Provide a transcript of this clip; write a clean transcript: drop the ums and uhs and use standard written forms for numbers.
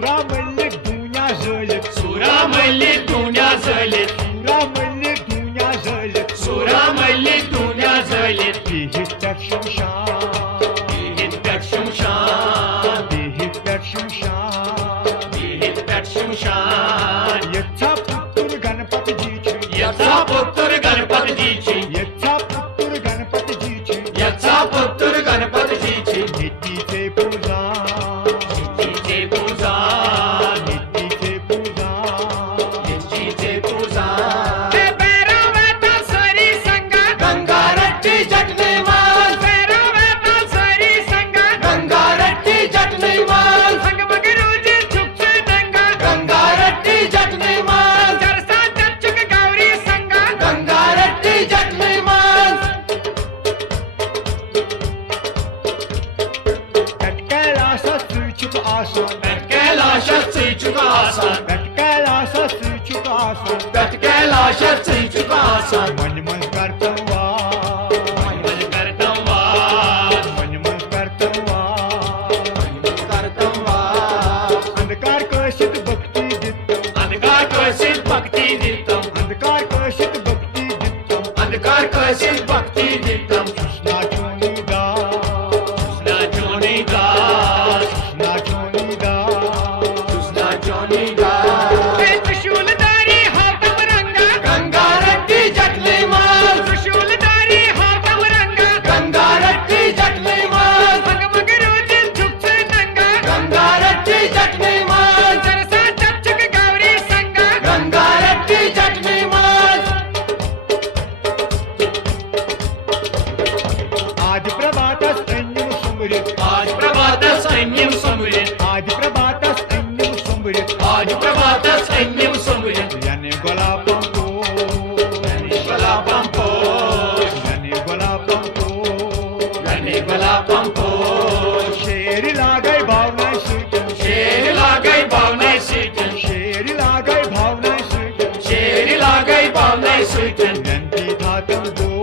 Surameli dünya zölet, Surameli dünya zölet, Surameli dünya zölet, Surameli dünya zölet. Hitler Şimşan, Hitler Şimşan, Hitler Şimşan, Hitler Şimşan. Yaचा पुत्र गणपतीची, याचा पुत्र गणपतीची, याचा पुत्र गणपतीची, याचा पुत्र गणपतीची. नीतीचे पूजा, नीतीचे पूजा, नीतीचे पूजा, नीतीचे पूजा. हे भैरवाचा सरी संगा, गंगारट्टी चटणी माल, भैरवाचा सरी संगा, गंगारट्टी चटणी माल, संग मग रोजी छुपचे दंगा, गंगारट्टी चटणी माल, जरसा चचुक गौरी संगा, गंगारट्टी चटणी माल. Katkayla suçuk asan, कैलाशाची चुका आसान, Katkayla suçuk asan, कैलाशाची चुका आसान. मन मन करतं वाद, मन करतं वाद, मन मन करतं वाद, करतं वाद. अंधकार कशीत भक्ती दित्तं, अंधकार कशीत भक्ती दित्तं, अंधकार कशीत भक्ती दित्तं, अंधकार कशीत भक्ती दित्तं. कृष्णाचो निदास, कृष्णाचो निदास, कृष्णाचो निदास, कृष्णाचो निदास. हे त्रिशूलधारी हातम रंगा, गंगारट्टी चटणी माल, त्रिशूलधारी हातम रंगा, गंगारट्टी चटणी माल, संग मग रोजी छुपचे दंगा, गंगारट्टी चटणी माल, जरसा चचुक गौरी संगा, गंगारट्टी चटणी माल. आदि प्रभातस अन्यम सुमरित, आज प्रभात सैन्यम समूहित, आदि प्रभातस अन्यम सुमरित, आज प्रभात सैन्यम समूहित. याने गोलापं को, गलापं पोष, याने गोलापं को, गणे गलापं पोष. शेरी लागय भावना सुटन, शेर लागय भावनाय सुटन, शेरी लागय भावना सुटन, शेर लागय भावनाय सुटन. नंदी धातम गो,